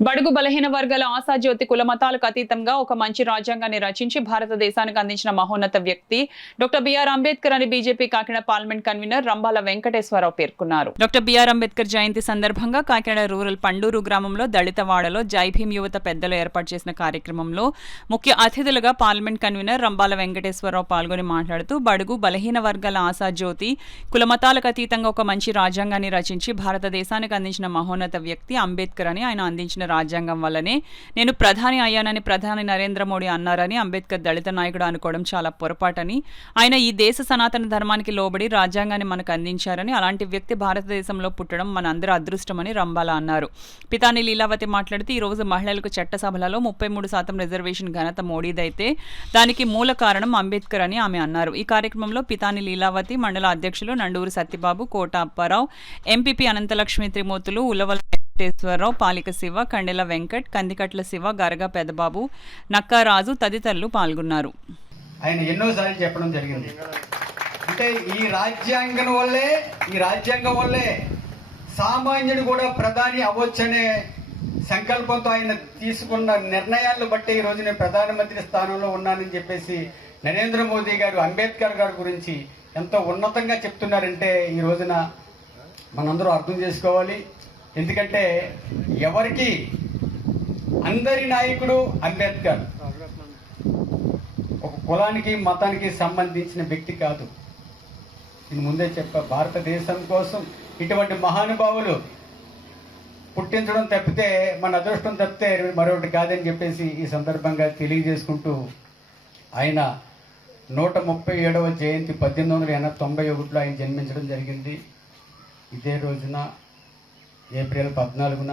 బడుగు బలహీన వర్గాల ఆశాజ్యోతి కుల మతాలకు అతీతంగా ఒక మంచి రాజ్యాంగాన్ని రచించి భారతదేశానికి అందించిన మహోన్నత వ్యక్తి డాక్టర్ బిఆర్ అంబేద్కర్ అని BJP Kakinada parliament convener Rambala Venkateswara Rao పేర్కొన్నారు. డాక్టర్ బిఆర్ అంబేద్కర్ జయంతి సందర్భంగా కాకినాడ రూరల్ పండూరు గ్రామంలో దళితవాడలో జై భీమ్ యువత పెద్దలు ఏర్పాటు చేసిన కార్యక్రమంలో ముఖ్య అతిథులుగా పార్లమెంట్ కన్వీనర్ రంబాల వెంకటేశ్వరరావు పాల్గొని మాట్లాడుతూ బడుగు బలహీన వర్గాల ఆశాజ్యోతి కుల మతాలకు అతీతంగా ఒక మంచి రాజ్యాంగాన్ని రచించి భారతదేశానికి అందించిన మహోన్నత వ్యక్తి అంబేద్కర్ అని ఆయన అందించిన రాజ్యాంగం వల్లనే నేను ప్రధాని అయ్యానని ప్రధాని నరేంద్ర మోడీ అన్నారని, అంబేద్కర్ దళిత నాయకుడు అనుకోవడం చాలా పొరపాటని, ఆయన ఈ దేశ సనాతన ధర్మానికి లోబడి రాజ్యాంగాన్ని మనకు అందించారని, అలాంటి వ్యక్తి భారతదేశంలో పుట్టడం మన అందరి అదృష్టమని రంబాల అన్నారు. పితాని లీలావతి మాట్లాడుతూ ఈ రోజు మహిళలకు చట్టసభలలో 33% రిజర్వేషన్ ఘనత మోడీదైతే దానికి మూల కారణం అంబేద్కర్ అని ఆమె అన్నారు. ఈ కార్యక్రమంలో పితాని లీలావతి, మండల అధ్యక్షులు నండూరు సత్యబాబు, కోట అప్పారావు, ఎంపీపీ అనంతలక్ష్మి త్రిమూర్తులు, ఉలవల వెంకటేశ్వరరావు, పాలిక శివ, కండెల వెంకట్, కందికట్ల శివ, గరగ పెదబాబు, నక్కారాజు తదితరులు పాల్గొన్నారు. ఆయన ఎన్నోసార్లు చెప్పడం జరిగింది. అంటే ఈ రాజ్యాంగం వల్లే సామాన్యుడు కూడా ప్రధాని అవ్వచ్చనే సంకల్పంతో ఆయన తీసుకున్న నిర్ణయాలను బట్టి ఈ రోజు నేను ప్రధానమంత్రి స్థానంలో ఉన్నానని చెప్పేసి నరేంద్ర మోదీ గారు అంబేద్కర్ గారి గురించి ఎంతో ఉన్నతంగా చెప్తున్నారంటే ఈ రోజున మనందరూ అర్థం చేసుకోవాలి. ఎందుకంటే ఎవరికి అందరి నాయకుడు అంబేద్కర్ ఒక కులానికి మతానికి సంబంధించిన వ్యక్తి కాదు. నేను ముందే చెప్పా, భారతదేశం కోసం ఇటువంటి మహానుభావులు పుట్టించడం తప్పితే మన అదృష్టం తప్పితే మరొకటి కాదని చెప్పేసి ఈ సందర్భంగా తెలియజేసుకుంటూ ఆయన 137వ జయంతి 1891లో ఆయన జన్మించడం జరిగింది. ఇదే రోజున ఏప్రిల్ 14న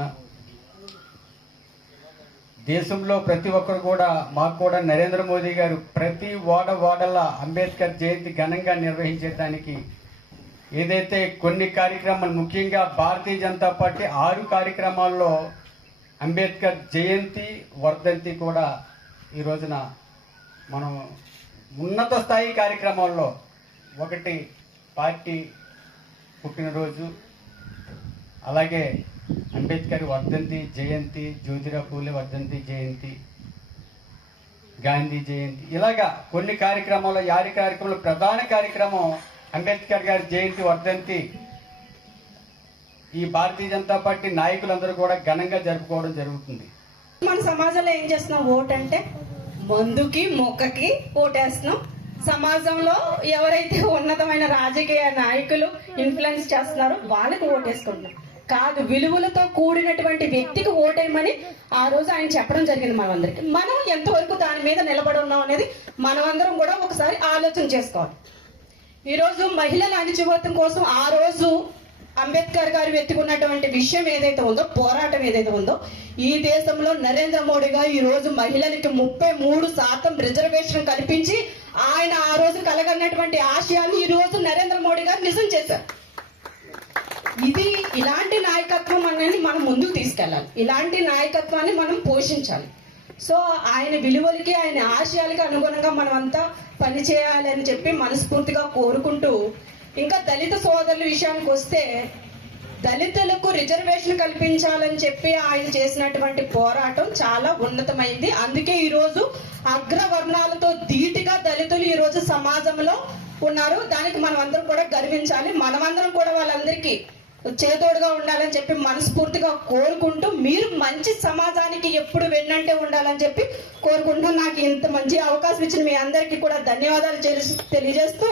దేశంలో ప్రతి ఒక్కరు కూడా మాకు కూడా నరేంద్ర మోదీ గారు ప్రతి వాడల అంబేద్కర్ జయంతి ఘనంగా నిర్వహించడానికి ఏదైతే కొన్ని కార్యక్రమాలు, ముఖ్యంగా భారతీయ జనతా పార్టీ 6 కార్యక్రమాల్లో అంబేద్కర్ జయంతి వర్ధంతి కూడా ఈ రోజున మనం ఉన్నత స్థాయి కార్యక్రమాల్లో ఒకటి పార్టీ పుట్టినరోజు, అలాగే అంబేద్కర్ వర్ధంతి జయంతి, జ్యోతిరావు పూలే వర్ధంతి జయంతి, గాంధీ జయంతి, ఇలాగా కొన్ని కార్యక్రమాల్లో 6 కార్యక్రమాలు ప్రధాన కార్యక్రమం అంబేద్కర్ గారి జయంతి వర్ధంతి ఈ భారతీయ జనతా పార్టీ నాయకులందరూ కూడా ఘనంగా జరుపుకోవడం జరుగుతుంది. మన సమాజంలో ఏం చేస్తున్నాం? ఓటు అంటే మందుకి మొక్కకి ఓటేస్తున్నాం. సమాజంలో ఎవరైతే ఉన్నతమైన రాజకీయ నాయకులు ఇన్ఫ్లుయెన్స్ చేస్తున్నారో వాళ్ళకి ఓటేసుకుంటున్నాం. కాదు, విలువలతో కూడినటువంటి వ్యక్తికి ఓటేయమని ఆ రోజు ఆయన చెప్పడం జరిగింది మనందరికి. మనం ఎంతవరకు దాని మీద నిలబడి ఉన్నాం అనేది మనమందరం కూడా ఒకసారి ఆలోచన చేసుకోవాలి. ఈరోజు మహిళల అణచివేతం కోసం ఆ రోజు అంబేద్కర్ గారు ఎత్తుకున్నటువంటి విషయం ఏదైతే ఉందో, పోరాటం ఏదైతే ఉందో, ఈ దేశంలో నరేంద్ర మోడీ గారు ఈ రోజు మహిళలకి 33% రిజర్వేషన్ కల్పించి ఆయన ఆ రోజు కలగన్నటువంటి ఆశయాన్ని ఈ రోజు నరేంద్ర మోడీ గారు నిజం చేశారు. ఇలాంటి నాయకత్వం అనేది మనం ముందుకు తీసుకెళ్ళాలి. ఇలాంటి నాయకత్వాన్ని మనం పోషించాలి. సో ఆయన విలువలకి, ఆయన ఆశయాలకి అనుగుణంగా మనం అంతా పనిచేయాలి అని చెప్పి మనస్ఫూర్తిగా కోరుకుంటూ, ఇంకా దళిత సోదరుల విషయానికి వస్తే, దళితులకు రిజర్వేషన్ కల్పించాలని చెప్పి ఆయన చేసినటువంటి పోరాటం చాలా ఉన్నతమైంది. అందుకే ఈరోజు అగ్రవర్ణాలతో ధీటుగా దళితులు ఈరోజు సమాజంలో ఉన్నారు. దానికి మనం అందరం కూడా గర్వించాలి. మనమందరం కూడా వాళ్ళందరికీ చేదోడుగా ఉండాలని చెప్పి మనస్ఫూర్తిగా కోరుకుంటూ, మీరు మంచి సమాజానికి ఎప్పుడు వెన్నంటే ఉండాలని చెప్పి కోరుకుంటూ, నాకు ఇంత మంచి అవకాశం ఇచ్చిన మీ అందరికీ కూడా ధన్యవాదాలు తెలియజేస్తూ